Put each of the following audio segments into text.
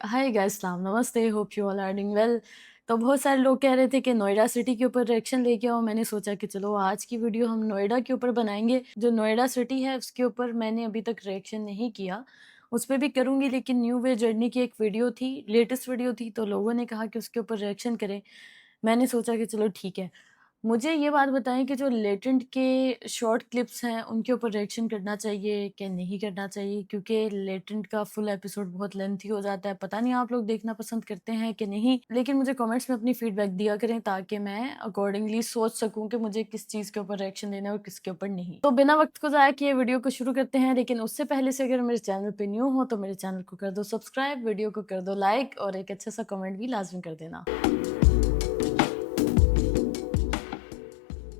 हाय guys, सलाम नमस्ते, hope you all are doing well. तो बहुत सारे लोग कह रहे थे कि नोएडा सिटी के ऊपर रिएक्शन लेके आओ। मैंने सोचा कि चलो आज की वीडियो हम नोएडा के ऊपर बनाएंगे। जो नोएडा सिटी है उसके ऊपर मैंने अभी तक रिएक्शन नहीं किया, उस पर भी करूंगी। लेकिन न्यू वे जर्नी की एक वीडियो थी, लेटेस्ट वीडियो थी, तो लोगों ने कहा कि उसके ऊपर रिएक्शन करें। मैंने सोचा कि चलो ठीक है। मुझे ये बात बताएं कि जो लेटेंट के शॉर्ट क्लिप्स हैं उनके ऊपर रिएक्शन करना चाहिए कि नहीं करना चाहिए, क्योंकि लेटेंट का फुल एपिसोड बहुत लेंथी हो जाता है। पता नहीं आप लोग देखना पसंद करते हैं कि नहीं, लेकिन मुझे कमेंट्स में अपनी फीडबैक दिया करें ताकि मैं अकॉर्डिंगली सोच सकूं कि मुझे किस चीज़ के ऊपर रिएक्शन देना है और किसके ऊपर नहीं। तो बिना वक्त को ज़ाया किए वीडियो को शुरू करते हैं। लेकिन उससे पहले से अगर मेरे चैनल पर न्यू हो तो मेरे चैनल को कर दो सब्सक्राइब, वीडियो को कर दो लाइक और एक अच्छा सा कमेंट भी लाजमी कर देना।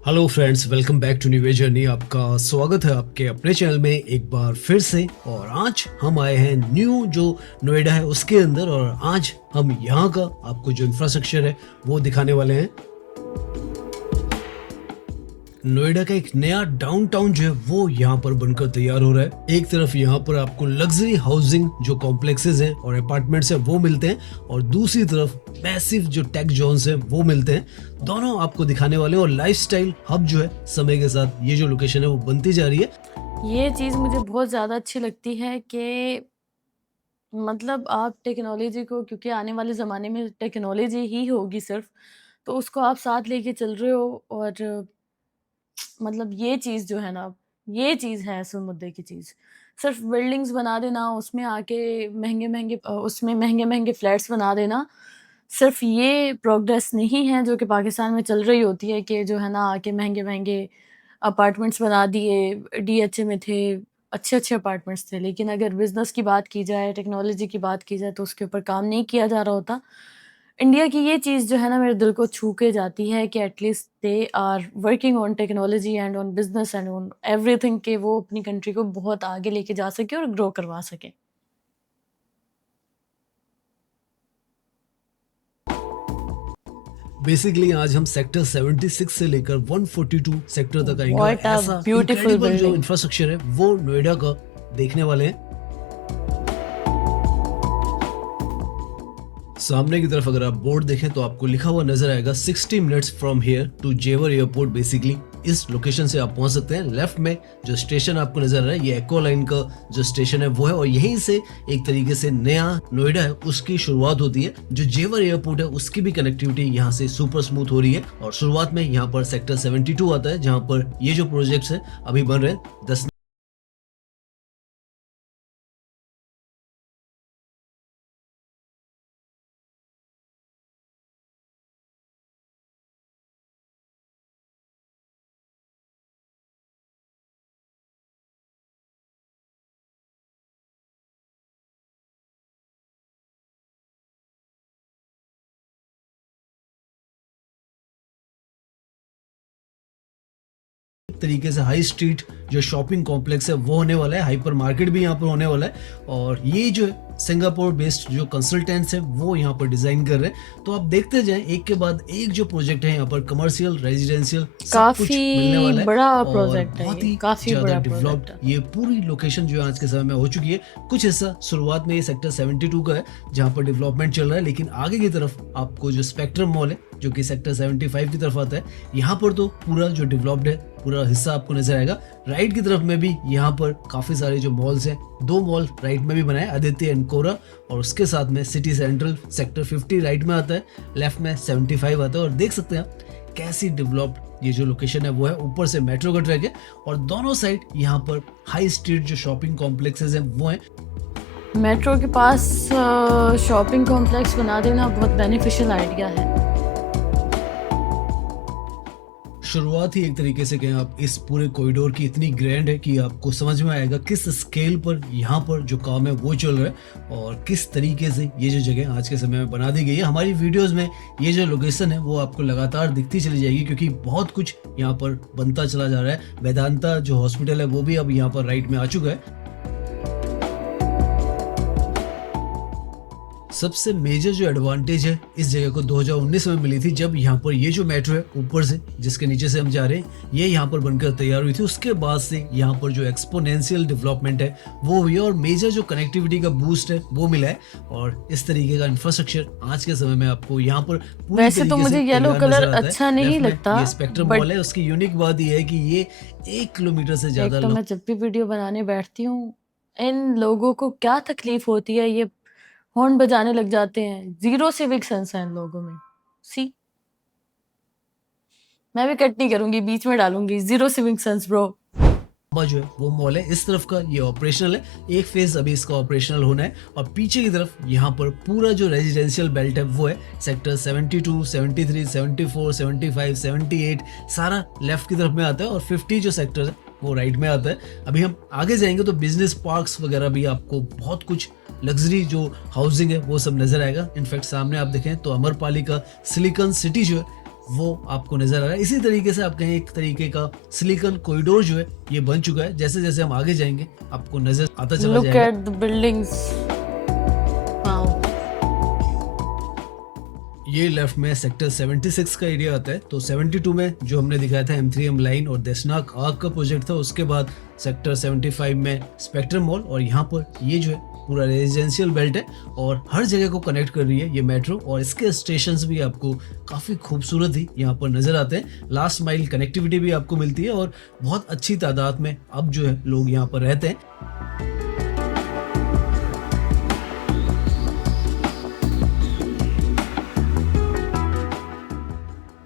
Hello friends, welcome back to new journey. आपका स्वागत है आपके अपने चैनल में एक बार फिर से। और आज हम आए हैं न्यू जो नोएडा है उसके अंदर, और आज हम यहाँ का आपको जो इंफ्रास्ट्रक्चर है वो दिखाने वाले हैं। नोएडा का एक नया डाउनटाउन जो है वो यहाँ पर बनकर तैयार हो रहा है। एक तरफ यहाँ पर आपको लग्जरी हाउसिंग जो कॉम्प्लेक्सेस हैं और अपार्टमेंट्स हैं वो मिलते हैं, और दूसरी तरफ मैसिव जो टेक जोन्स हैं वो मिलते हैं। दोनों आपको दिखाने वाले हैं, और लाइफस्टाइल हब जो है समय के साथ ये जो लोकेशन है वो बनती जा रही है। ये चीज़ मुझे बहुत ज़्यादा अच्छी लगती है कि मतलब आप टेक्नोलॉजी को, क्योंकि आने वाले ज़माने में टेक्नोलॉजी ही होगी सिर्फ, तो उसको आप साथ लेके चल रहे हो। और मतलब ये चीज़ जो है ना, ये चीज़ है असल मुद्दे की चीज़। सिर्फ बिल्डिंग्स बना देना, उसमें आके उसमें महंगे-महंगे फ्लैट्स बना देना, सिर्फ ये प्रोग्रेस नहीं है जो कि पाकिस्तान में चल रही होती है कि जो है ना आके महंगे-महंगे अपार्टमेंट्स बना दिए। डीएचए में थे, अच्छे-अच्छे अपार्टमेंट्स थे, लेकिन अगर बिज़नेस की बात की जाए, टेक्नोलॉजी की बात की जाए तो उसके ऊपर काम नहीं किया जा रहा होता। इंडिया की ये चीज़ जो है ना मेरे दिल को छू के जाती है कि at least they are working on technology and on business and on everything, कि वो अपनी कंट्री को बहुत आगे लेके जा सके और ग्रो करवा सके। बेसिकली आज हम सेक्टर 76 से लेकर 142 सेक्टर तक आएंगे, और व्हाट अ ऐसा ब्यूटीफुल इनक्रेडिबल जो बिल्डिंग। इंफ्रास्ट्रक्चर है वो नोएडा का देखने वाले हैं। सामने की तरफ अगर आप बोर्ड देखें तो आपको लिखा हुआ नजर आएगा 60 मिनट्स फ्रॉम हियर टू जेवर एयरपोर्ट। बेसिकली इस लोकेशन से आप पहुंच सकते हैं। लेफ्ट में जो स्टेशन आपको नजर आ रहा है ये एक्वा लाइन का जो स्टेशन है वो है, और यहीं से एक तरीके से नया नोएडा है उसकी शुरुआत होती है। जो जेवर एयरपोर्ट है उसकी भी कनेक्टिविटी यहाँ से सुपर स्मूथ हो रही है। और शुरुआत में यहाँ पर सेक्टर 72 आता है जहाँ पर ये जो प्रोजेक्ट्स है अभी बन रहे हैं 10 तरीके से हाई स्ट्रीट जो शॉपिंग कॉम्प्लेक्स है वो होने वाला है। हाइपर मार्केट भी यहाँ पर होने वाला है, और ये जो सिंगापुर बेस्ड जो कंसल्टेंट्स है वो यहाँ पर डिजाइन कर रहे हैं। तो आप देखते जाएं एक के बाद एक जो प्रोजेक्ट है यहाँ पर, कमर्शियल, रेजिडेंशियल, सब कुछ मिलने काफ़ी वाला है। बड़ा और प्रोजेक्ट है बहुत ये, ही काफ़ी ज्यादा बड़ा प्रोजेक्ट डेवलप्ड है। ये पूरी लोकेशन जो है आज के समय में हो चुकी है। कुछ हिस्सा शुरुआत में ये सेक्टर 72 का है जहाँ पर डेवलपमेंट चल रहा है, लेकिन आगे की तरफ आपको जो स्पेक्ट्रम मॉल है जो कि सेक्टर 75 की तरफ आता है, यहाँ पर तो पूरा जो डेवलप्ड है पूरा हिस्सा आपको नजर आएगा। राइट की तरफ में भी यहाँ पर काफी सारे जो मॉल्स हैं, 2 मॉल राइट में भी बनाए, आदित्य एंड कोरा, और उसके साथ में सिटी सेंट्रल सेक्टर 50 राइट में आता है, लेफ्ट में 75 आता है। और देख सकते हैं आप कैसी डेवलप्ड ये जो लोकेशन है वो है। ऊपर से मेट्रो का ट्रैक है, और दोनों साइड यहाँ पर हाई स्ट्रीट जो शॉपिंग कॉम्प्लेक्सेस हैं वो हैं। मेट्रो के पास शॉपिंग कॉम्प्लेक्स बना देना बहुत बेनिफिशियल आइडिया है। शुरुआत ही एक तरीके से कहें आप इस पूरे कॉरिडोर की इतनी ग्रैंड है कि आपको समझ में आएगा किस स्केल पर यहाँ पर जो काम है वो चल रहा है, और किस तरीके से ये जो जगह आज के समय में बना दी गई है। हमारी वीडियोस में ये जो लोकेशन है वो आपको लगातार दिखती चली जाएगी, क्योंकि बहुत कुछ यहाँ पर बनता चला जा रहा है। वेदांता जो हॉस्पिटल है वो भी अब यहाँ पर राइट में आ चुका है। सबसे मेजर जो एडवांटेज है इस जगह को 2019 में मिली थी, जब यहाँ पर ये जो मेट्रो है ऊपर से, जिसके नीचे से हम जा रहे हैं, ये यहाँ पर बनकर तैयार हुई थी। उसके बाद से यहाँ पर जो एक्सपोनेंशियल डेवलपमेंट है वो हुई है और मेजर जो कनेक्टिविटी का बूस्ट है वो मिला है। और इस तरीके का इंफ्रास्ट्रक्चर आज के समय में आपको यहाँ पर पूरी वैसे तो तरीके से मुझे येलो तैयार कलर नजर आता है। अच्छा नहीं लेफ्ट में लगता, ये स्पेक्ट्रम बट मॉल है। उसकी यूनिक बात ये है कि ये 1 किलोमीटर से एक ज्यादा तो मैं जब भी वीडियो बनाने बैठती हूँ, इन लोगों को क्या तकलीफ होती है, ये हॉर्न बजाने लग जाते हैं। ज़ीरो सिविक सेंस है इन लोगों में। सी मैं भी कट नहीं करूँगी, बीच में डालूँगी, ज़ीरो सिविक सेंस ब्रो। लंबा जो है वो मॉल है। इस तरफ का ये ऑपरेशनल है, एक फेज अभी इसका ऑपरेशनल होना है। और पीछे की तरफ यहाँ पर पूरा जो रेजिडेंशियल बेल्ट है वो है सेक्टर 72, 73, 74, 75, 78 सारा लेफ्ट की तरफ में आता है और 50 जो सेक्टर है वो राइट में आता है। अभी हम आगे जाएंगे तो बिजनेस पार्क्स वगैरह भी आपको बहुत कुछ लग्जरी जो हाउसिंग है वो सब नजर आएगा। इनफैक्ट सामने आप देखें तो अमरपाली का सिलिकॉन सिटी जो है वो आपको नजर आ रहा है। इसी तरीके से आप कहें एक तरीके का सिलिकॉन कॉरिडोर जो है ये बन चुका है। जैसे जैसे हम आगे जाएंगे आपको नजर आता चला लुक जाएगा। At the buildings, wow. ये लेफ्ट में सेक्टर 76 का एरिया आता है। तो 72 में जो हमने दिखाया था M3M लाइन और देशनाग आर्क का प्रोजेक्ट था, उसके बाद सेक्टर 75 में स्पेक्ट्रम मॉल, और यहाँ पर ये जो है पूरा रेजिडेंशियल बेल्ट है और हर जगह को कनेक्ट कर रही है ये मेट्रो। और इसके स्टेशंस भी आपको काफ़ी खूबसूरत ही यहाँ पर नज़र आते हैं। लास्ट माइल कनेक्टिविटी भी आपको मिलती है और बहुत अच्छी तादाद में अब जो है लोग यहाँ पर रहते हैं।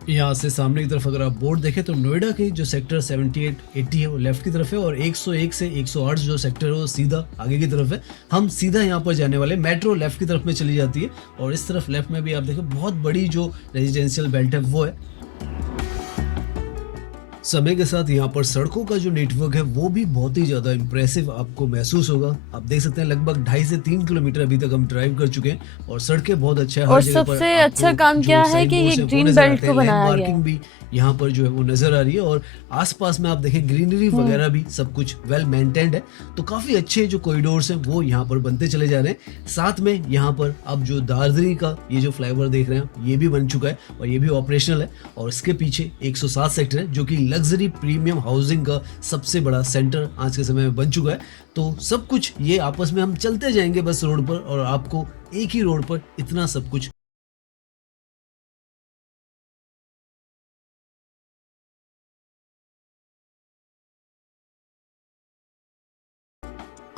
यहाँ से सामने की तरफ अगर आप बोर्ड देखें तो नोएडा के जो सेक्टर 78, 80 है वो लेफ्ट की तरफ है और 101 से 108 जो सेक्टर है वो सीधा आगे की तरफ है। हम सीधा यहाँ पर जाने वाले, मेट्रो लेफ्ट की तरफ में चली जाती है और इस तरफ लेफ्ट में भी आप देखें बहुत बड़ी जो रेजिडेंशियल बेल्ट है वो है। समय के साथ यहाँ पर सड़कों का जो नेटवर्क है वो भी बहुत ही ज्यादा इंप्रेसिव आपको महसूस होगा। आप देख सकते हैं लगभग 2.5 से 3 किलोमीटर अभी तक हम ड्राइव कर चुके हैं और सड़कें बहुत अच्छा है। हर और जगह पर सबसे अच्छा आपको काम क्या जो है साइन कि ये बोर्ड्स हैं वो ग्रीन नजर बेल्ट आते को हैं। लैंड बनाया गया मार्किंग है। भी यहाँ पर जो है वो नजर आ रही है और आसपास में आप देखें ग्रीनरी वगैरह भी सब कुछ वेल मेंटेन्ड है। तो काफी अच्छे जो कॉरिडोर्स हैं वो यहाँ पर बनते चले जा रहे हैं। साथ में यहाँ पर अब जो दादरी का ये जो फ्लाईओवर देख रहे हैं ये भी बन चुका है और ये भी ऑपरेशनल है। और इसके पीछे 107 सेक्टर है जो कि लग्जरी प्रीमियम हाउसिंग का सबसे बड़ा सेंटर आज के समय में बन चुका है। तो सब कुछ ये आपस में हम चलते जाएंगे बस रोड पर और आपको एक ही रोड पर इतना सब कुछ।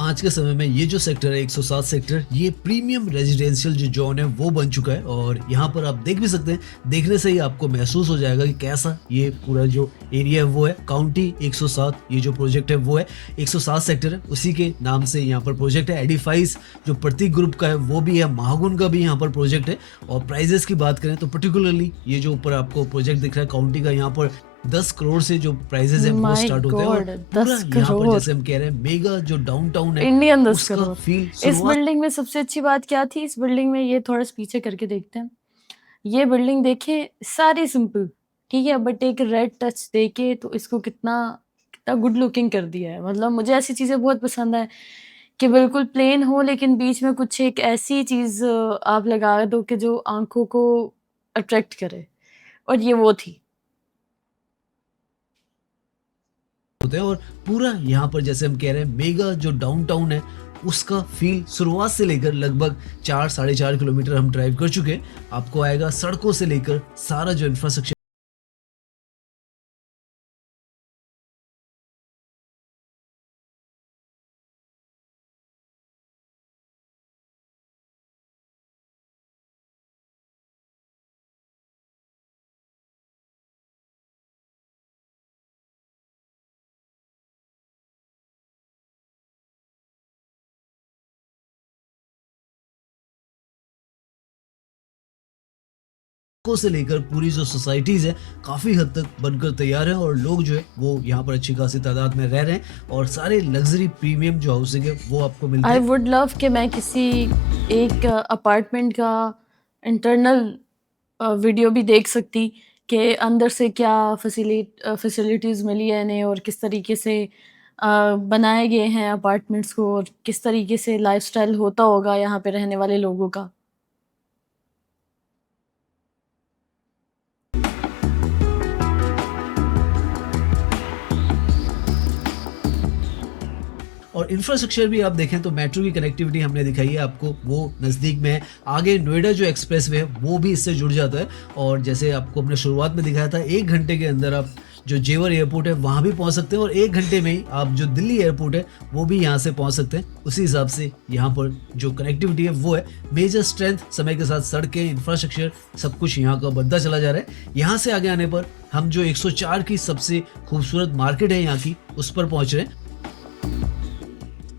आज के समय में ये जो सेक्टर है 107 सेक्टर, ये प्रीमियम रेजिडेंशियल जो जोन है वो बन चुका है। और यहाँ पर आप देख भी सकते हैं, देखने से ही आपको महसूस हो जाएगा कि कैसा ये पूरा जो एरिया है वो है। काउंटी 107 ये जो प्रोजेक्ट है वो है, 107 सेक्टर है उसी के नाम से यहाँ पर प्रोजेक्ट है। एडिफाइस जो प्रतीक ग्रुप का है वो भी है, महागुन का भी यहाँ पर प्रोजेक्ट है। और प्राइजेस की बात करें तो पर्टिकुलरली ये जो ऊपर आपको प्रोजेक्ट दिख रहा है काउंटी का, यहाँ पर 10 करोड़ से जो प्राइजेस हैं वो माय स्टार्ट होते हैं। और गॉड, पूरा 10 यहाँ पर करोड़ जैसे हम कह रहे हैं मेगा जो डाउनटाउन है इंडियन 10 उसका करोड़ फील इस शुरुआत। बिल्डिंग में सबसे अच्छी बात क्या थी इस बिल्डिंग में, ये थोड़ा सा पीछे करके देखते हैं। ये बिल्डिंग देखें, सारी सिंपल, ठीक है, बट एक रेड टच देके तो इसको कितना कितना गुड लुकिंग कर दिया है। मतलब मुझे ऐसी चीजें बहुत पसंद है कि बिल्कुल प्लेन हो लेकिन बीच में कुछ एक ऐसी चीज आप लगा दो कि जो आंखों को अट्रैक्ट करे, और ये वो थी। होते हैं और पूरा यहाँ पर जैसे हम कह रहे हैं मेगा जो डाउनटाउन है उसका फील शुरुआत से लेकर लगभग 4-4.5 किलोमीटर हम ड्राइव कर चुके हैं। आपको आएगा सड़कों से लेकर सारा जो इंफ्रास्ट्रक्चर। से लेकर पूरी जो सोसाइटीज है काफी हद तक बनकर तैयार है और लोग जो है वो यहाँ पर अच्छी खासी तादाद में रह रहे हैं और सारे लग्जरी प्रीमियम जो हाउसिंग है वो आपको मिलते आई हैं। वुड लव कि मैं किसी एक अपार्टमेंट का इंटरनल वीडियो भी देख सकती कि अंदर से क्या फैसिलिटीज़ मिली है इन्हें और किस तरीके से बनाए गए हैं अपार्टमेंट्स को, और किस तरीके से लाइफस्टाइल होता होगा यहाँ पे रहने वाले लोगों का। और इंफ्रास्ट्रक्चर भी आप देखें तो मेट्रो की कनेक्टिविटी हमने दिखाई है आपको, वो नज़दीक में है। आगे नोएडा जो एक्सप्रेसवे है वो भी इससे जुड़ जाता है और जैसे आपको हमने शुरुआत में दिखाया था 1 घंटे के अंदर आप जो जेवर एयरपोर्ट है वहाँ भी पहुँच सकते हैं और 1 घंटे में ही आप जो दिल्ली एयरपोर्ट है वो भी यहाँ से पहुँच सकते हैं। उसी हिसाब से यहाँ पर जो कनेक्टिविटी है वो है। मेजर स्ट्रेंथ समय के साथ सड़कें, इंफ्रास्ट्रक्चर सब कुछ यहाँ का बनता चला जा रहा है। यहाँ से आगे आने पर हम जो 104 की सबसे खूबसूरत मार्केट है यहाँ की उस पर पहुँच रहे हैं।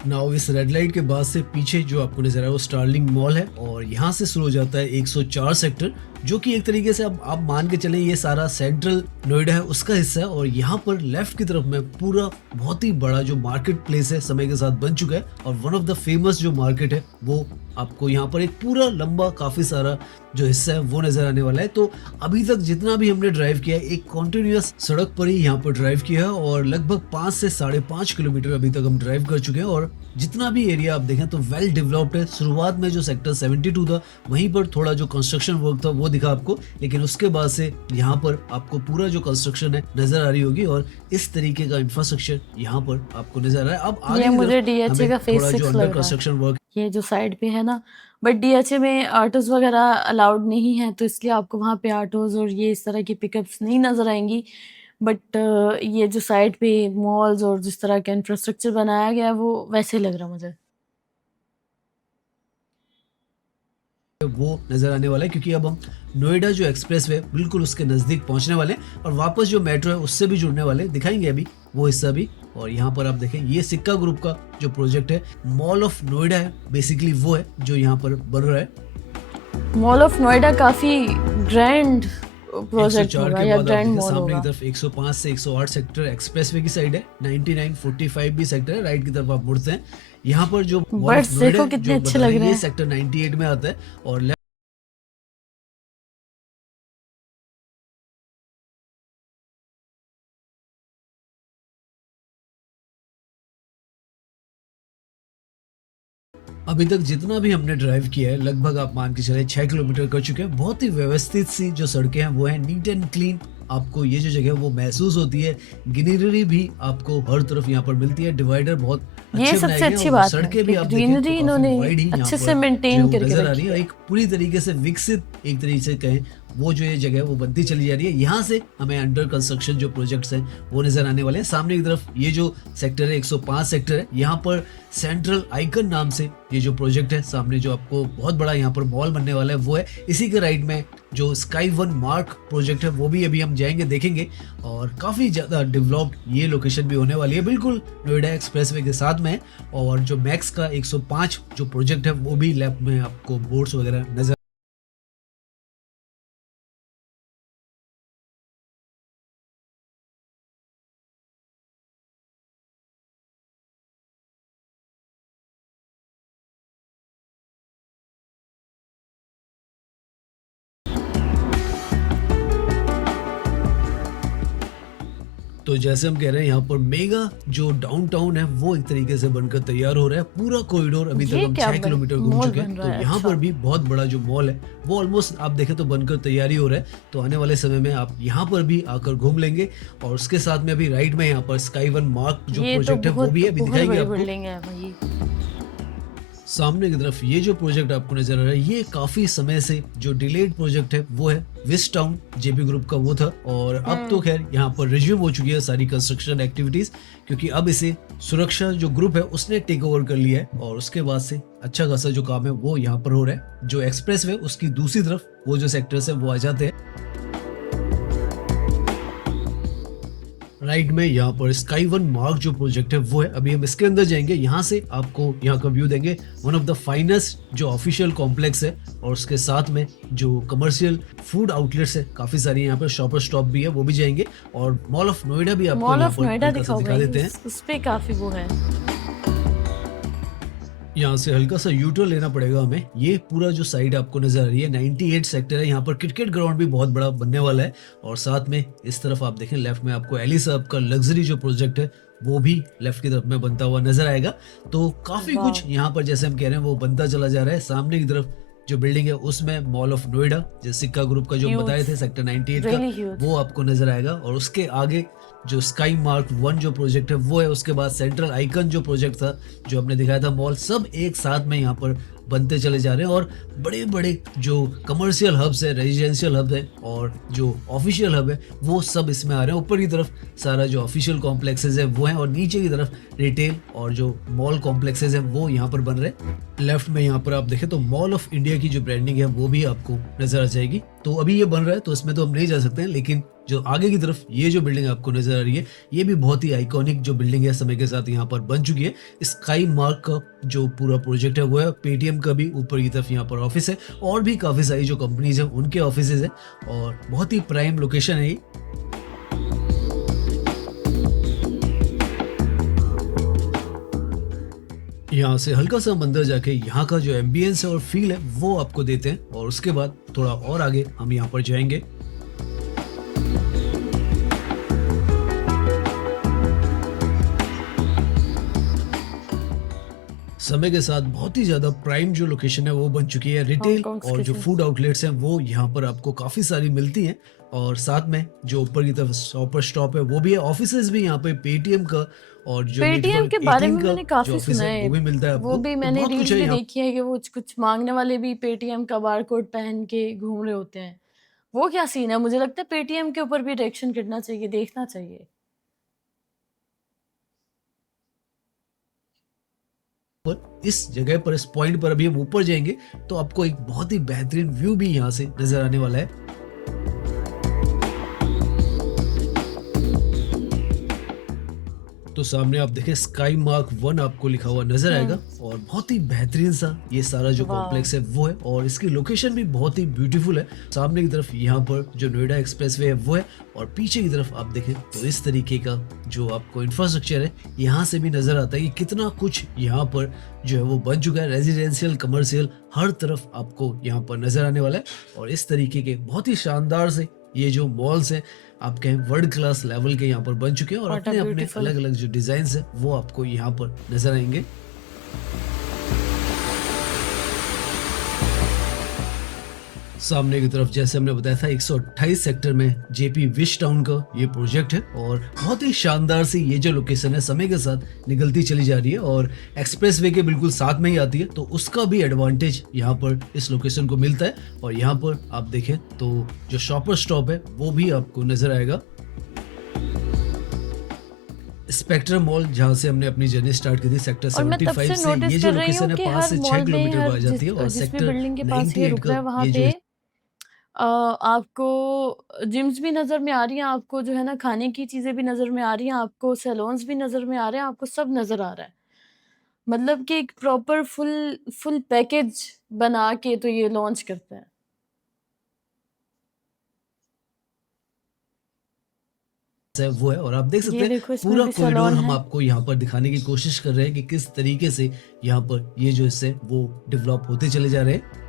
नाउ इस रेड लाइट के बाद से पीछे जो आपको नजर आ रहा है वो स्टारलिंग मॉल है और यहाँ से शुरू हो जाता है 104 सेक्टर, जो कि एक तरीके से अब आप मान के चलें ये सारा सेंट्रल नोएडा है उसका हिस्सा है। और यहाँ पर लेफ्ट की तरफ में पूरा बहुत ही बड़ा जो मार्केट प्लेस है समय के साथ बन चुका है और वन ऑफ द फेमस जो मार्केट है वो आपको यहाँ पर एक पूरा लंबा काफी सारा जो हिस्सा है वो नजर आने वाला है। तो अभी तक जितना भी हमने ड्राइव किया है एक कॉन्टिन्यूअस सड़क पर ही यहाँ पर ड्राइव किया है और लगभग 5 से 5.5 किलोमीटर अभी तक हम ड्राइव कर चुके हैं और जितना भी एरिया आप देखें तो वेल डेवलप्ड है। शुरुआत में जो सेक्टर 72 था वहीं पर थोड़ा जो कंस्ट्रक्शन वर्क था वो दिखा आपको, लेकिन उसके बाद से यहाँ पर आपको पूरा जो कंस्ट्रक्शन है नजर आ रही होगी और इस तरीके का इंफ्रास्ट्रक्चर यहाँ पर आपको नजर आ रहा है। अब ये आगे की मुझे तरफ डीएचए हमें का फेज थोड़ा जो 6 अंडर लग रहा है, कंस्ट्रक्शन वर्क ये जो साइड पे है ना। बट डीएचए में ऑटोज वगैरह अलाउड नहीं है, तो इसलिए आपको वहाँ पे ऑटोज और ये इस तरह की पिकअप्स नहीं नजर आएंगी। बट ये जो साइड पे मॉल्स और जिस तरह का इंफ्रास्ट्रक्चर बनाया गया है वो वैसे लग रहा मुझे। वो नजर आने वाला है क्योंकि अब हम नोएडा जो एक्सप्रेस वे बिल्कुल उसके नजदीक पहुंचने वाले हैं और वापस जो मेट्रो है उससे भी जुड़ने वाले हैं। दिखाएंगे अभी वो हिस्सा भी। और यहाँ पर आप देखें ये सिक्का ग्रुप का जो प्रोजेक्ट है मॉल ऑफ नोएडा है, बेसिकली वो है जो यहाँ पर बन रहा है। मॉल ऑफ नोएडा काफी ग्रैंड प्रोजेक्ट 104 होगा के या बाद आप ग्रैंड देखें मॉल सामने होगा। की तरफ 105 से 108 सेक्टर एक्सप्रेसवे की साइड है, 99 45 भी सेक्टर है। राइट की तरफ आप मुड़ते हैं, यहाँ पर जो मॉल ऑफ बर्ड्स नोएडा देखो कितने जो अच्छे बता लग रही रहे है हैं। सेक्टर 98 में आता है और अभी तक जितना भी हमने ड्राइव किया है लगभग आप मान के चले 6 किलोमीटर कर चुके हैं। बहुत ही व्यवस्थित सी जो सड़कें हैं वो है, नीट एंड क्लीन। आपको ये जो जगह है वो महसूस होती है। ग्रीनरी भी आपको हर तरफ यहाँ पर मिलती है। डिवाइडर बहुत ये अच्छे बनाए सबसे गए हैं अच्छी और बात है सड़कें कि भी आप देखें तो ग्रीनरी काफी इन्होंने वाइड ही यहाँ अच्छे पर से जो है मेंटेन वो करके नजर आ रखी रही है और है। एक पूरी तरीके से विकसित एक तरीके से कहें वो जो ये जगह है वो बनती चली जा रही है। यहाँ से हमें अंडर कंस्ट्रक्शन जो प्रोजेक्ट्स हैं वो नजर आने वाले हैं। सामने की तरफ ये जो सेक्टर है 105 सेक्टर है, यहाँ पर सेंट्रल आइकन नाम से ये जो प्रोजेक्ट है सामने जो आपको बहुत बड़ा यहाँ पर मॉल बनने वाला है वो है। इसी के राइट में जो स्काई वन मार्क प्रोजेक्ट है वो भी अभी हम जाएंगे देखेंगे और काफी ज्यादा डेवलप्ड ये लोकेशन भी होने वाली है, बिल्कुल नोएडा एक्सप्रेसवे के साथ में। और जो मैक्स का 105 जो प्रोजेक्ट है वो भी लेफ्ट में आपको बोर्ड्स वगैरह नजर तो जैसे हम कह रहे हैं यहाँ पर मेगा जो डाउनटाउन है वो एक तरीके से बनकर तैयार हो रहा है। पूरा कॉरिडोर अभी तक ये हम क्या 6 किलोमीटर घूम मॉल चुके बन हैं। रहा तो है? यहाँ पर अच्छा, भी बहुत बड़ा जो मॉल है वो ऑलमोस्ट आप देखें तो बनकर तैयारी हो रहा है। तो आने वाले समय में आप यहाँ पर भी आकर घूम लेंगे और उसके साथ में अभी राइट में यहाँ पर स्काई वन मार्क जो ये तो प्रोजेक्ट है वो भी है, अभी बहुत दिखाएंगे बड़ी आपको। बिल्डिंग है भाई। सामने की तरफ ये जो प्रोजेक्ट आपको नजर आ रहा है ये काफी समय से जो डिलेड प्रोजेक्ट है वो है विस्ट टाउन जेपी ग्रुप का वो था और अब तो खैर यहाँ पर रिज्यूम हो चुकी है सारी कंस्ट्रक्शन एक्टिविटीज, क्योंकि अब इसे सुरक्षा जो ग्रुप है उसने टेक ओवर कर लिया है और उसके बाद से अच्छा खासा जो काम है वो यहाँ पर हो रहा है। जो एक्सप्रेस वे उसकी दूसरी तरफ वो जो सेक्टर्स है वो आ जाते हैं। राइट में यहाँ पर स्काई वन मार्क जो प्रोजेक्ट है वो है, अभी हम इसके अंदर जाएंगे। यहाँ से आपको यहाँ का व्यू देंगे, वन ऑफ द फाइनेस्ट जो ऑफिशियल कॉम्प्लेक्स है और उसके साथ में जो कमर्शियल फूड आउटलेट्स है काफी सारी यहाँ पर शॉपर स्टॉप भी है वो भी जाएंगे और मॉल ऑफ नोएडा भी आपको मॉल यहाँ ऑफ पर नोएडा हल्का सा दिखाओ दिखा भाई, देते हैं। उस पे काफी वो है। यहाँ से हल्का सा यूटर्न लेना पड़ेगा हमें। ये पूरा जो साइड आपको नजर आ रही है 98 सेक्टर है। यहाँ पर क्रिकेट ग्राउंड भी बहुत बड़ा बनने वाला है और साथ में इस तरफ आप देखें लेफ्ट में आपको एली साहब का लग्जरी जो प्रोजेक्ट है वो भी लेफ्ट की तरफ में बनता हुआ नजर आएगा। तो काफी वाह, कुछ यहाँ पर जैसे हम कह रहे हैं वो बनता चला जा रहा है। सामने की तरफ जो बिल्डिंग है उसमें मॉल ऑफ नोएडा, जो सिक्का ग्रुप का जो हम बताए ह्यूज, थे सेक्टर 98 का, रियली ह्यूज। वो आपको नजर आएगा। और उसके आगे जो स्काई मार्क 1 जो प्रोजेक्ट है वो है। उसके बाद सेंट्रल आइकन जो प्रोजेक्ट था, जो हमने दिखाया था मॉल, सब एक साथ में यहाँ पर बनते चले जा रहे हैं। और बड़े बड़े जो कमर्शियल हब्स है, रेजिडेंशियल हब है और जो ऑफिशियल हब है, वो सब इसमें आ रहे हैं। ऊपर की तरफ सारा जो ऑफिशियल कॉम्प्लेक्सेस है वो है, और नीचे की तरफ रिटेल और जो मॉल कॉम्प्लेक्सेस है वो यहाँ पर बन रहे हैं। लेफ्ट में यहाँ पर आप देखें तो मॉल ऑफ इंडिया की जो ब्रांडिंग है वो भी आपको नजर आ जाएगी। तो अभी ये बन रहा है तो इसमें तो हम नहीं जा सकते हैं, लेकिन जो आगे की तरफ ये जो बिल्डिंग आपको नजर आ रही है, ये भी बहुत ही आइकॉनिक जो बिल्डिंग है, समय के साथ यहाँ पर बन चुकी है। स्काई मार्क का जो पूरा प्रोजेक्ट है वो है। पेटीएम का भी ऊपर की तरफ यहाँ पर ऑफिस है, और भी काफी सारी जो कंपनीज है उनके ऑफिस है, और बहुत ही प्राइम लोकेशन है ये। यहाँ से हल्का सा अंदर जाके यहाँ का जो एम्बियंस है और फील है वो आपको देते हैं, और उसके बाद थोड़ा और आगे हम यहाँ पर जाएंगे। समय के साथ बहुत ही ज़्यादा प्राइम जो लोकेशन है वो बन चुकी है। रिटेल हांगकांग और जो किचन। फूड आउटलेट्स हैं वो यहाँ पर आपको काफ़ी सारी मिलती हैं, और साथ में जो ऊपर की तरफ शॉपर स्टॉप है वो भी है। ऑफिसेज भी यहाँ पे पेटीएम का, और जो पेटीएम के नेटवर्क बारे 18 में का मैंने जो काफ़ी ऑफिस सुना है है। वो भी मिलता है वो आपको। भी तो मैंने बहुत कुछ रील्स है में यहाँ। देखी है कि वो कुछ माँगने वाले भी पेटीएम का बारकोड पहन के घूम रहे होते हैं। वो क्या सीन है? मुझे लगता है पेटीएम के ऊपर भी रिएक्शन करना चाहिए, देखना चाहिए। पर इस जगह पर, इस पॉइंट पर अभी हम ऊपर जाएंगे तो आपको एक बहुत ही बेहतरीन व्यू भी यहाँ से नजर आने वाला है। तो सामने आप देखें स्काई मार्क 1 आपको लिखा हुआ नजर आएगा, हुँ, और बहुत ही बेहतरीन सा ये सारा जो वाव! कॉम्प्लेक्स है वो है, और इसकी लोकेशन भी बहुत ही ब्यूटीफुल है। सामने की तरफ यहाँ पर जो नोएडा एक्सप्रेसवे है वो है, और पीछे की तरफ आप देखें तो इस तरीके का जो आपको इंफ्रास्ट्रक्चर है यहाँ से भी नजर आता है कि कितना कुछ यहाँ पर जो है वो बन चुका है। रेजिडेंशियल, कमर्शियल, हर तरफ आपको यहाँ पर नजर आने वाला है। और इस तरीके के बहुत ही शानदार से ये जो मॉल्स हैं, आप कहें वर्ल्ड क्लास लेवल के यहाँ पर बन चुके हैं, और व्हाट अ अपने अपने ब्यूटीफुल। अलग अलग जो डिजाइन है वो आपको यहाँ पर नजर आएंगे। सामने की तरफ जैसे हमने बताया था 128 सेक्टर में जेपी विश टाउन का ये प्रोजेक्ट है, और बहुत ही शानदार सी ये जो लोकेशन है समय के साथ निकलती चली जा रही है, और एक्सप्रेसवे के बिल्कुल साथ में ही आती है। तो उसका भी एडवांटेज यहाँ पर इस लोकेशन को मिलता है। और यहाँ पर आप देखें तो जो शॉपर स्टॉप है वो भी आपको नजर आएगा। स्पेक्ट्रम मॉल, जहाँ से हमने अपनी जर्नी स्टार्ट की थी सेक्टर और मैं तब 75 से से, नोटिस ये जो कर रही हूँ लोकेशन है कि 5 हर से 6 मॉल में, किलोमीटर हर पर आ जाती है, और जिस भी सेक्टर बिल्डिंग के पास ये 98 रुक रहा का है वहाँ ये जो पे आपको जिम्स भी नज़र में आ रही हैं, आपको जो है ना खाने की चीज़ें भी नज़र में आ रही हैं, आपको सैलून्स भी नज़र में आ रहे हैं, आपको सब नज़र आ रहा है। मतलब कि एक प्रॉपर फुल फुल पैकेज बना के तो ये लॉन्च करते हैं। है वो है। और आप देख सकते ये हैं देखो इसमें पूरा भी कॉरिडोर सैलून हम है। आपको यहाँ पर दिखाने की कोशिश कर रहे हैं कि किस तरीके से यहाँ पर ये जो हिस्से वो डेवलप होते चले जा रहे हैं।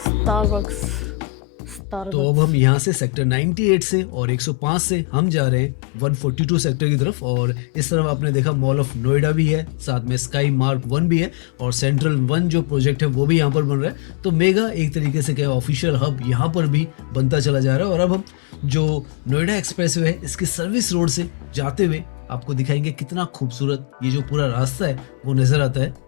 स्टारबक्स, तो अब स्टारबक्स। हम यहाँ से सेक्टर 98 से और 105 से हम जा रहे हैं 142 सेक्टर की तरफ, और इस तरफ आपने देखा मॉल ऑफ नोएडा भी है, साथ में स्काई मार्क 1 भी है, और सेंट्रल 1 जो प्रोजेक्ट है वो भी यहाँ पर बन रहा है। तो मेगा एक तरीके से क्या ऑफिशियल हब यहाँ पर भी बनता चला जा रहा है। और अब हम जो नोएडा एक्सप्रेसवे है इसकी सर्विस रोड से जाते हुए आपको दिखाएंगे कितना खूबसूरत ये जो पूरा रास्ता है वो नजर आता है।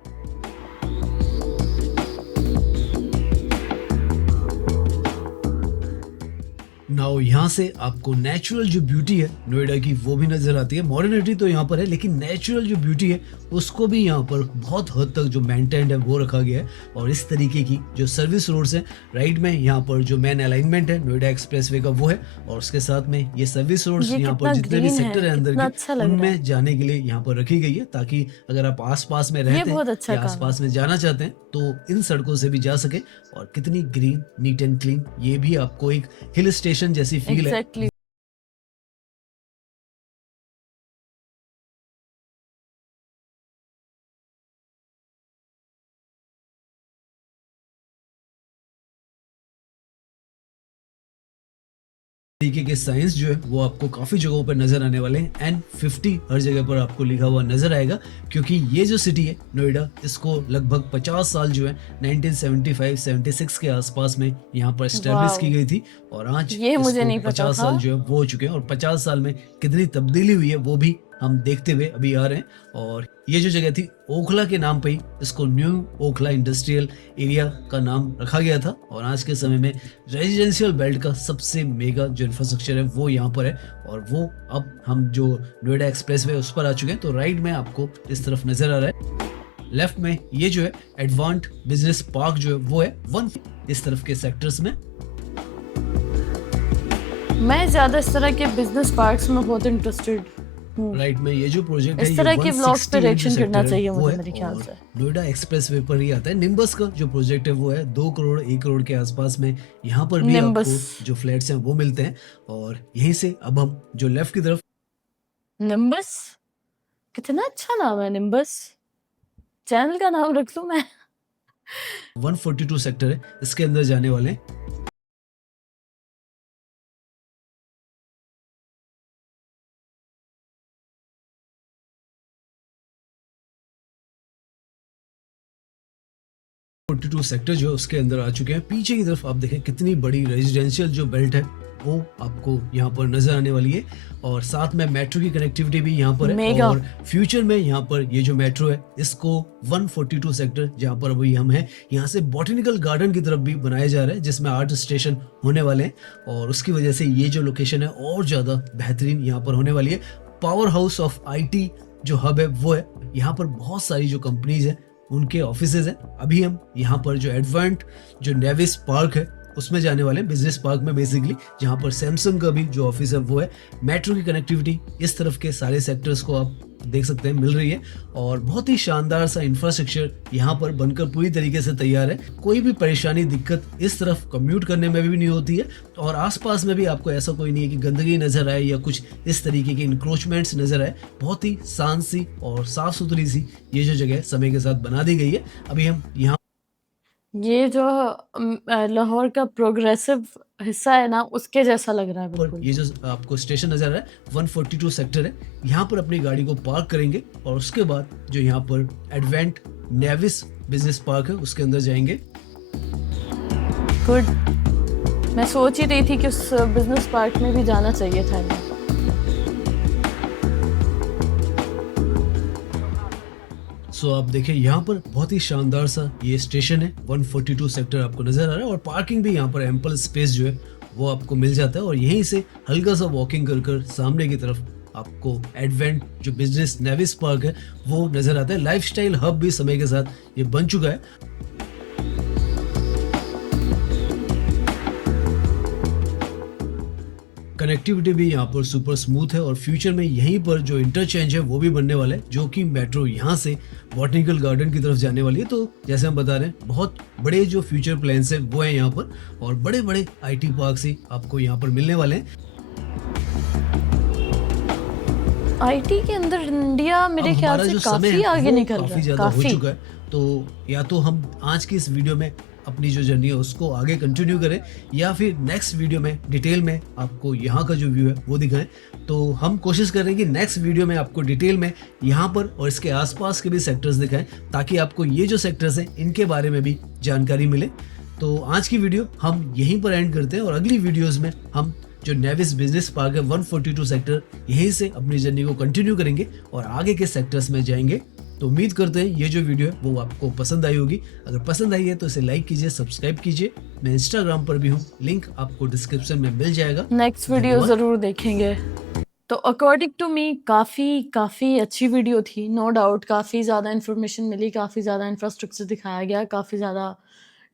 नाउ यहाँ से आपको नेचुरल जो ब्यूटी है नोएडा की वो भी नजर आती है। मॉडर्निटी तो यहाँ पर है, लेकिन नेचुरल जो ब्यूटी है उसको भी यहाँ पर बहुत हद तक जो मेंटेन्ड है वो रखा गया है। और इस तरीके की जो सर्विस रोड्स है, राइट में यहाँ पर जो मेन अलाइनमेंट है नोएडा एक्सप्रेसवे का वो है, और उसके साथ में ये सर्विस रोड्स ये यहाँ पर कितना जितने भी ग्रीन सेक्टर है, है अंदर कितना के, अच्छा लग रहा है। उनमें जाने के लिए यहाँ पर रखी गई है, ताकि अगर आप आसपास में ये रहते हैं बहुत अच्छा या काम है। आसपास में जाना चाहते हैं तो इन सड़कों से भी जा सके। और कितनी ग्रीन, नीट एंड क्लीन, ये भी आपको एक हिल स्टेशन जैसी फील है। एग्ज़ैक्टली। तरीके के साइंस जो है वो आपको काफ़ी जगहों पर नज़र आने वाले हैं एंड 50 हर जगह पर आपको लिखा हुआ नज़र आएगा, क्योंकि ये जो सिटी है नोएडा, इसको लगभग 50 साल जो है 1975-76 के आसपास में यहाँ पर स्टैब्लिश की वाओ! गई थी और आज ये मुझे इसको नहीं पता 50 था। साल जो है वो हो चुके हैं और 50 साल में कितनी तब्दीली हुई है वो भी हम देखते हुए अभी आ रहे हैं। और ये जो जगह थी ओखला के नाम पे ही इसको न्यू ओखला इंडस्ट्रियल एरिया का नाम रखा गया था और आज के समय में रेजिडेंशियल बेल्ट का सबसे मेगा जो इंफ्रास्ट्रक्चर है वो यहाँ पर है। और वो अब हम जो नोएडा एक्सप्रेस वे उस पर आ चुके हैं। तो राइट में आपको इस तरफ नजर आ रहा है, लेफ्ट में ये जो है एडवांट बिजनेस पार्क जो है वो है वन इस तरफ के सेक्टर्स में। मैं ज़्यादा इस तरह के बिज़नेस पार्क्स में बहुत इंटरेस्टेड हूँ। राइट में ये जो प्रोजेक्ट है इस ये तरह के व्लॉग्स पे 168 जो रिएक्शन करना सेक्टर है चाहिए वो मुझे है मेरे ख्याल और से। नोएडा एक्सप्रेस वे पर ही आता है। निम्बस का जो प्रोजेक्ट है वो है 2 करोड़ 1 करोड़ के आसपास में यहाँ पर भी निम्बस। आपको जो फ्लैट्स हैं वो मिलते हैं। और यहीं से अब हम जो लेफ्ट की तरफ निम्बस? कितना अच्छा नाम है निम्बस। चैनल का नाम रख लूँ मैं? 142 सेक्टर है इसके अंदर जाने वाले हैं। 42 सेक्टर जो है उसके अंदर आ चुके हैं। पीछे की तरफ आप देखें कितनी बड़ी रेजिडेंशियल जो बेल्ट है वो आपको यहाँ पर नजर आने वाली है और साथ में मेट्रो की कनेक्टिविटी भी यहाँ पर है। मेगा। और फ्यूचर में यहाँ पर ये जो मेट्रो है इसको 142 सेक्टर जहाँ पर अभी हम हैं यहाँ से बॉटनिकल गार्डन की तरफ भी बनाया जा रहा है जिसमें आर्ट स्टेशन होने वाले हैं और उसकी वजह से ये जो लोकेशन है और ज़्यादा बेहतरीन यहाँ पर होने वाली है। पावर हाउस ऑफ IT जो हब है वो है, यहाँ पर बहुत सारी जो कंपनीज है उनके ऑफिसेज हैं। अभी हम यहाँ पर जो एडवांट जो नेविस पार्क है उसमें जाने वाले हैं, बिजनेस पार्क में बेसिकली, जहाँ पर सैमसंग का भी जो ऑफिस है वो है। मेट्रो की कनेक्टिविटी इस तरफ के सारे सेक्टर्स को आप देख सकते हैं मिल रही है और बहुत ही शानदार सा इंफ्रास्ट्रक्चर यहाँ पर बनकर पूरी तरीके से तैयार है। कोई भी परेशानी दिक्कत इस तरफ कम्यूट करने में भी नहीं होती है और आसपास में भी आपको ऐसा कोई नहीं है कि गंदगी नजर आए या कुछ इस तरीके के इंक्रोचमेंट्स नजर आए। बहुत ही शांत सी और साफ सुथरी सी ये जो जगह समय के साथ बना दी गई है। अभी हम यहाँ ये जो लाहौर का प्रोग्रेसिव हिस्सा है ना उसके जैसा लग रहा है पर बिल्कुल। ये जो आपको स्टेशन नजर आ रहा है 142 सेक्टर है, यहाँ पर अपनी गाड़ी को पार्क करेंगे और उसके बाद जो यहाँ पर एडवेंट नेविस बिजनेस पार्क है उसके अंदर जाएंगे। गुड। मैं सोच ही रही थी कि उस बिजनेस पार्क में भी जाना चाहिए था इन्हें। सो आप देखें यहाँ पर बहुत ही शानदार सा ये स्टेशन है। 142 सेक्टर आपको नजर आ रहा है और पार्किंग भी यहाँ पर एम्पल स्पेस जो है वो आपको मिल जाता है और यहीं से हल्का सा वॉकिंग कर कर सामने की तरफ आपको एडवेंट जो बिजनेस नेविस पार्क है वो नजर आता है। लाइफस्टाइल हब भी समय के साथ ये बन चुका है। कनेक्टिविटी भी यहाँ पर सुपर स्मूथ है और फ्यूचर में यहीं पर जो इंटरचेंज है वो भी बनने वाला है, जो कि मेट्रो यहाँ से बॉटनिकल गार्डन की तरफ जाने वाली है। तो जैसे हम बता रहे हैं बहुत बड़े जो फ्यूचर प्लान्स है वो है यहाँ पर और बड़े बड़े IT पार्क ही आपको यहाँ पर मिलने वाले हैं। IT के अंदर इंडिया मेरे अब ख्याल हमारा से जो समय काफी है आगे वो निकल रहा काफी है। ज्यादा हो काफी। चुका है। तो या तो हम आज की इस वीडियो में अपनी जो जर्नी है उसको आगे कंटिन्यू करें या फिर नेक्स्ट वीडियो में डिटेल में आपको यहाँ का जो व्यू है वो दिखाएं। तो हम कोशिश करेंगे नेक्स्ट वीडियो में आपको डिटेल में यहाँ पर और इसके आसपास के भी सेक्टर्स दिखाएं ताकि आपको ये जो सेक्टर्स हैं इनके बारे में भी जानकारी मिले। तो आज की वीडियो हम यहीं पर एंड करते हैं और अगली वीडियोस में हम जो नेविस बिजनेस पार्क है 142 सेक्टर यहीं से अपनी जर्नी को कंटिन्यू करेंगे और आगे के सेक्टर्स में जाएंगे। तो उम्मीद करते हैं ये जो वीडियो है वो आपको पसंद आई होगी। अगर पसंद आई है तो इसे लाइक कीजिए, सब्सक्राइब कीजिए। मैं इंस्टाग्राम पर भी हूँ, लिंक आपको डिस्क्रिप्शन में मिल जाएगा। नेक्स्ट वीडियो जरूर देखेंगे। तो अकॉर्डिंग टू मी काफ़ी अच्छी वीडियो थी, नो डाउट। काफ़ी ज़्यादा इन्फॉर्मेशन मिली, काफ़ी ज़्यादा इंफ्रास्ट्रक्चर दिखाया गया, काफ़ी ज़्यादा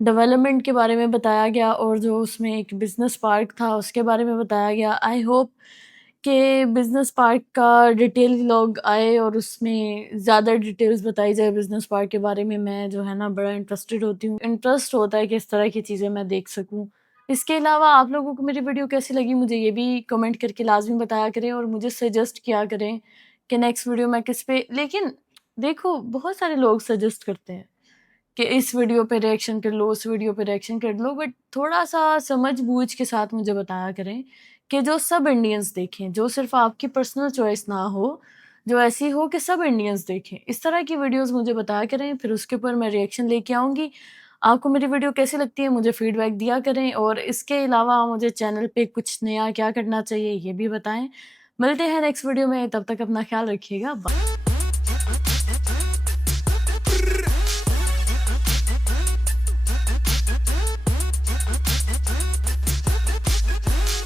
डेवलपमेंट के बारे में बताया गया और जो उसमें एक बिजनेस पार्क था उसके बारे में बताया गया। आई होप कि बिजनेस पार्क का डिटेल व्लॉग आए और उसमें ज़्यादा डिटेल्स बताई जाए बिजनेस पार्क के बारे में। मैं जो है ना बड़ा इंटरेस्टेड होती हूँ, इंटरेस्ट होता है कि इस तरह की चीज़ें मैं देख सकूँ। इसके अलावा आप लोगों को मेरी वीडियो कैसी लगी मुझे ये भी कमेंट करके लाज़मी बताया करें और मुझे सजेस्ट किया करें कि नेक्स्ट वीडियो मैं किस पे। लेकिन देखो बहुत सारे लोग सजेस्ट करते हैं कि इस वीडियो पे रिएक्शन कर लो, उस वीडियो पे रिएक्शन कर लो, बट थोड़ा-सा समझ-बूझ के साथ मुझे बताया करें कि जो सब इंडियंस देखें, जो सिर्फ़ आपकी पर्सनल चॉइस ना हो, जो ऐसी हो कि सब इंडियंस देखें। इस तरह की वीडियोज़ मुझे बताया करें, फिर उसके ऊपर मैं रिएक्शन लेके आऊँगी। आपको मेरी वीडियो कैसी लगती है मुझे फीडबैक दिया करें और इसके अलावा मुझे चैनल पे कुछ नया क्या करना चाहिए ये भी बताएँ। मिलते हैं नेक्स्ट वीडियो में, तब तक अपना ख़्याल रखिएगा। बाय।